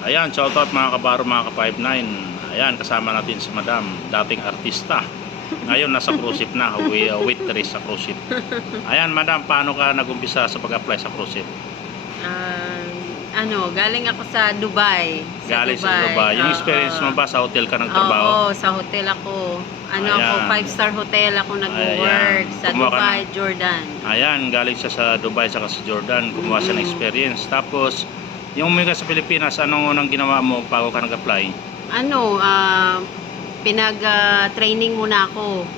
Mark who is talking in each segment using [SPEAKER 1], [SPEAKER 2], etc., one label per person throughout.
[SPEAKER 1] Ayan, shoutout mga kabaro, mga ka-59. Ayan, kasama natin si Madam, dating artista. Ngayon, nasa cruise ship na, wi- waitress sa cruise ship. Ayan, Madam, paano ka nag-umpisa sa pag-apply sa cruise ship?
[SPEAKER 2] Ah, ano, galing ako sa Dubai.
[SPEAKER 1] Galing sa Dubai. Yung
[SPEAKER 2] Oo.
[SPEAKER 1] experience mo ba sa hotel ka nagtrabaho?
[SPEAKER 2] Oo, sa hotel ako. Ano
[SPEAKER 1] Ayan.
[SPEAKER 2] ako, five-star hotel ako nag-work sa
[SPEAKER 1] Kumuha
[SPEAKER 2] Dubai,
[SPEAKER 1] ng-
[SPEAKER 2] Jordan.
[SPEAKER 1] Ayan, galing siya sa Dubai sa sa Jordan, kumuha siya ng
[SPEAKER 2] Mm.
[SPEAKER 1] experience. Tapos, yung umuwi ka sa Pilipinas, anong unang ginawa mo bago ka nag-apply?
[SPEAKER 2] Ano, ah, pinag-training muna ako.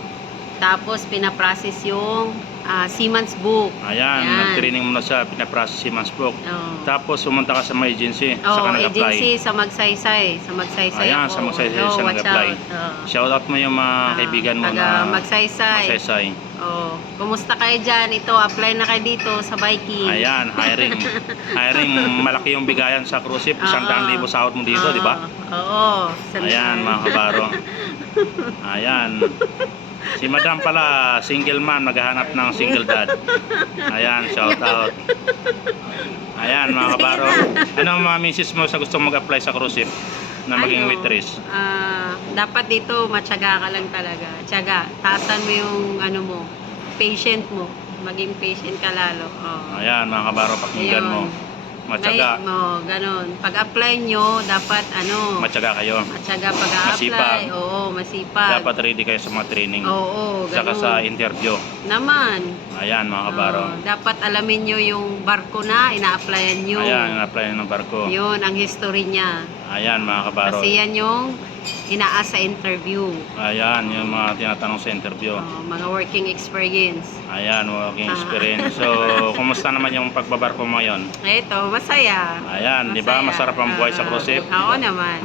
[SPEAKER 2] Tapos, pinaprocess yung ah, Siemens book.
[SPEAKER 1] Ayan,
[SPEAKER 2] Ayan.
[SPEAKER 1] nag-training mo na siya, pinaprocess si Mansbook.
[SPEAKER 2] Oh.
[SPEAKER 1] Tapos, sumunta ka sa mga agency,
[SPEAKER 2] Oo,
[SPEAKER 1] saka nag-apply.
[SPEAKER 2] agency sa Magsaysay. Sa Magsaysay
[SPEAKER 1] Ayan,
[SPEAKER 2] ako.
[SPEAKER 1] sa Magsaysay
[SPEAKER 2] Oo,
[SPEAKER 1] siya
[SPEAKER 2] watch
[SPEAKER 1] nag-apply.
[SPEAKER 2] out. Oo.
[SPEAKER 1] Shoutout mo yung mga
[SPEAKER 2] Ah,
[SPEAKER 1] kaibigan mo
[SPEAKER 2] taga
[SPEAKER 1] na
[SPEAKER 2] Magsaysay.
[SPEAKER 1] Magsaysay.
[SPEAKER 2] Oh, kumusta kayo dyan? Ito, apply na kayo dito sa biking.
[SPEAKER 1] Ayan, hiring. hiring, malaki yung bigayan sa cruise ship. Isang
[SPEAKER 2] Oo.
[SPEAKER 1] daan libo sahod mo dito, di ba?
[SPEAKER 2] Oo.
[SPEAKER 1] Ayan, mga kabaro. Ayan. Si Madam pala, single man, maghahanap ng single dad. Ayan, shout out. Ayan, mga kabaro. Ano ang mga misis mo sa gusto mag-apply sa cruise ship na maging
[SPEAKER 2] Ano,
[SPEAKER 1] waitress?
[SPEAKER 2] ah, dapat dito, matyaga ka lang talaga. Tyaga. Tatan mo yung, ano mo, patient mo. Maging patient ka lalo. Oh.
[SPEAKER 1] Ayan, mga kabaro, pakinggan mo. Matyaga.
[SPEAKER 2] May, mo, ganun. Pag-apply nyo, dapat, ano,
[SPEAKER 1] Matyaga kayo.
[SPEAKER 2] matyaga pag-apply.
[SPEAKER 1] Masipag.
[SPEAKER 2] Oo, masipag.
[SPEAKER 1] Dapat ready kayo sa mga training.
[SPEAKER 2] Oo, ganun.
[SPEAKER 1] Saka sa interview.
[SPEAKER 2] Naman.
[SPEAKER 1] Ayan, mga kabaro.
[SPEAKER 2] Oo, dapat alamin nyo yung barko na ina-applyan nyo.
[SPEAKER 1] Ayan, na-apply ng barko.
[SPEAKER 2] Yun, ang history niya.
[SPEAKER 1] Ayan, mga kabaro.
[SPEAKER 2] Kasi yan yung inaas sa interview.
[SPEAKER 1] Ayan, yung mga tinatanong sa interview.
[SPEAKER 2] Oh, mga working experience.
[SPEAKER 1] Ayan, working
[SPEAKER 2] Ah.
[SPEAKER 1] experience. So, kumusta naman yung pagbabarko mo ngayon?
[SPEAKER 2] Ito, masaya.
[SPEAKER 1] Ayan, di ba? Masarap ang buhay sa
[SPEAKER 2] Ah,
[SPEAKER 1] cruise ship?
[SPEAKER 2] Oo naman.